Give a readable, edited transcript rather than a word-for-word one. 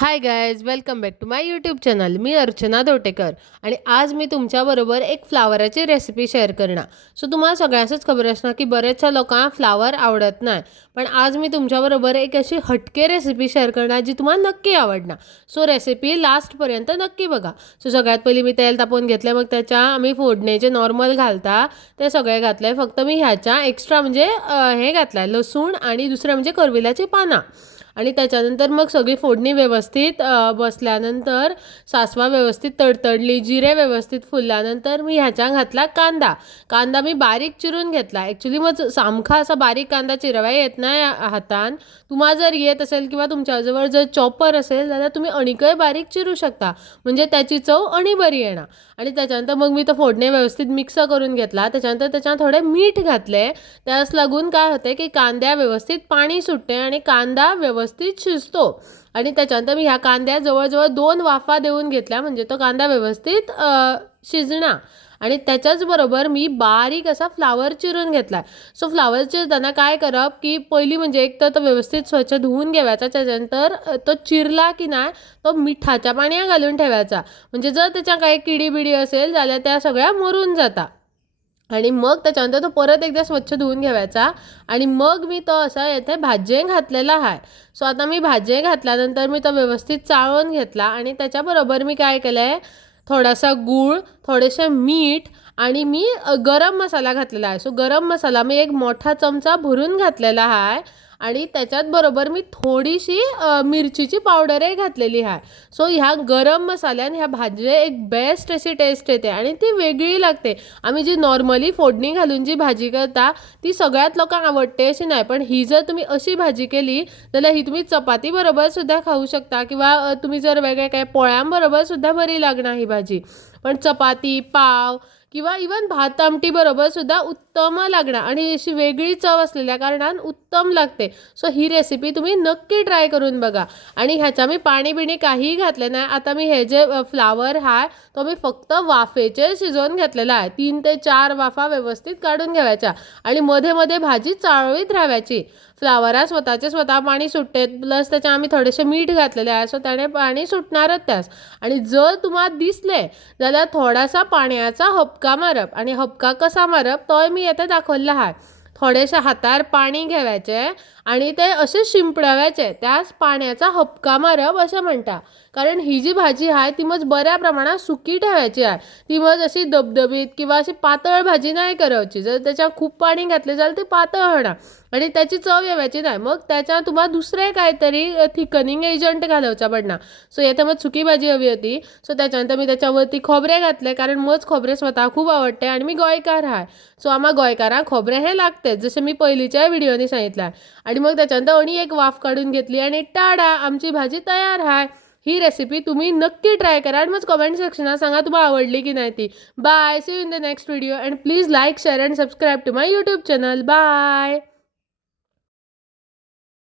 High guys, welcome back to my YouTube channel. मी अर्चना दोटेकर आणि आज मी तुमच्याबरोबर एक फ्लावराची रेसिपी शेअर करणार. सो तुम्हाला सगळ्यांनाच खबर असणार की बरेचशा लोकांना फ्लावर आवडत नाही, पण आज मी तुमच्याबरोबर एक अशी हटके रेसिपी शेअर करणार जी तुम्हाला नक्की आवडणार. सो रेसिपी लास्टपर्यंत नक्की बघा. सो सगळ्यात पहिली मी तेल तापवून घेतले, मग त्याच्या आम्ही फोडणीचे नॉर्मल घालता ते सगळे घातले. फक्त मी ह्याच्या एक्स्ट्रा म्हणजे हे घातलं लसूण आणि दुसरं म्हणजे करविलाची पानं. आणि त्याच्यानंतर मग सगळी फोडणी व्यवस्थित बसल्यानंतर सासवा व्यवस्थित तडतडली, जिरे व्यवस्थित फुलल्यानंतर मी ह्याच्यात घातला कांदा मी बारीक चिरून घेतला. ॲक्च्युली मग सामखा असा बारीक कांदा चिरवा येत नाही हातान. तुम्हाला जर येत असेल किंवा तुमच्याजवळ जर चॉपर असेल तर तुम्ही अणिकही बारीक चिरू शकता, म्हणजे त्याची चव आणि बरी येणार. आणि त्याच्यानंतर मग मी तो फोडणे व्यवस्थित मिक्स करून घेतला. त्याच्यानंतर त्याच्यात थोडे मीठ घातले. त्यास लागून काय होते की कांद्या व्यवस्थित पाणी सुटते आणि कांदा व्यवस्थित शिजतो. आणि त्याच्यानंतर मी ह्या कांद्या जवळजवळ 2 वाफा देऊन घेतल्या, म्हणजे तो कांदा व्यवस्थित शिजणार. आणि त्याच्याच बरोबर मी बारीक असा फ्लावर चिरून घेतला. सो फ्लावर चिरताना काय करप की पहिली म्हणजे एक तर तो व्यवस्थित स्वच्छ धुवून घ्यायचा. त्याच्यानंतर तो चिरला की नाही तो मिठाच्या पाण्यात घालून ठेवायचा, म्हणजे जर त्याच्या काही किडी बिडी असेल जाल्यार त्या सगळ्या मरून जाता. आणि मग त्याच्यानंतर तो परत एकदा स्वच्छ धुवून घ्यायचा. आणि मग मी तो असा येथे भाजयेक घातलेला आहे. सो आता मी भाजयेक घातल्यानंतर मी तो व्यवस्थित चाळून घेतला. आणि त्याच्याबरोबर मी काय केलं आहे, थोडासा गूळ, थोडेसे मीठ आणि मी गरम मसाला घातलेला आहे. सो गरम मसाला मी एक मोठा चमचा भरून घातलेला आहे. आणि त्याच्यात बरोबर मी थोडीशी मिरचीची पावडरही घातलेली आहे. सो ह्या गरम मसाल्यान ह्या भाजी एक बेस्ट अशी टेस्ट येते आणि ती वेगळी लागते. आम्ही जी नॉर्मली फोडणी घालून जी भाजी करता ती सगळ्यात लोकांना आवडते अशी नाही, पण ही जर तुम्ही अशी भाजी केली जाल्यार ही तुम्ही चपाती बरोबर सुद्धा खाऊ शकता, किंवा तुम्ही जर वेगळे काय पोळ्यांबरोबर सुद्धा बरी लागणार ही भाजी. पण चपाती, पाव किंवा इवन भात आमटी बरोबर सुद्धा उत्तम लागणार आणि अशी वेगळी चव असलेल्या कारणान उत्तम लागते. सो ही रेसिपी तुम्ही नक्की ट्राय करून बघा. आणि ह्याच्या मी पाणी बिणी काहीही घातले नाही. आता मी हे जे फ्लावर आहे तो मी फक्त वाफेचे शिजवून घेतलेला आहे. 3 ते 4 वाफा व्यवस्थित काढून घ्यायच्या आणि मध्ये मध्ये भाजी चाळवीत राहायची. फ्लावरा स्वतः पाणी सुटते, प्लस त्याच्या आम्ही थोडेसे मीठ घातलेले आहे, सो त्याने पाणी सुटणारच त्यास. आणि जर तुम्हाला दिसले जाल्यार थोडासा पाण्याचा हबका मारप. आणि हबका कसा मारप तोय मी येथे दाखवला आहे. थोडेसे हातार पाणी घ्यायचे आणि ते असे शिंपडवायचे, त्याच पाण्याचा हबका मारप असे म्हणता. कारण ही जी भाजी आहे ती मग बऱ्या प्रमाणात सुकी ठेवायची आहे. ती मग अशी दबदबीत किंवा अशी पातळ भाजी नाही करायची. जर त्याच्यात खूप पाणी घातले जाल्यार ती पातळ होणार आणि त्याची चव येवायची नाही. मग त्याच्यात तुम्हाला दुसरे काहीतरी थिकनिंग एजंट घालवचा पडणार. सो येथे मग सुकी भाजी हवी होती, सो त्याच्यानंतर मी त्याच्यावरती खोबरे घातले, कारण मज खोबरे स्वतः खूप आवडते आणि मी गोंयकार आहे. सो आम्हा गोंयकारांक खोबरे हे लागते, जसे मी पहिलीच्या व्हिडिओनी सांगितलं. आणि मग त्याच्यानंतर आणि एक वाफ काढून घेतली आणि टाडा, आमची भाजी तयार आहे. ही रेसिपी तुम्ही नक्की ट्राय करा आणि मग कमेंट सेक्शनात सांगा तुम्हाला आवडली की नाही ती. Bye, see you in the next video and please like, share and subscribe to my YouTube channel. Bye.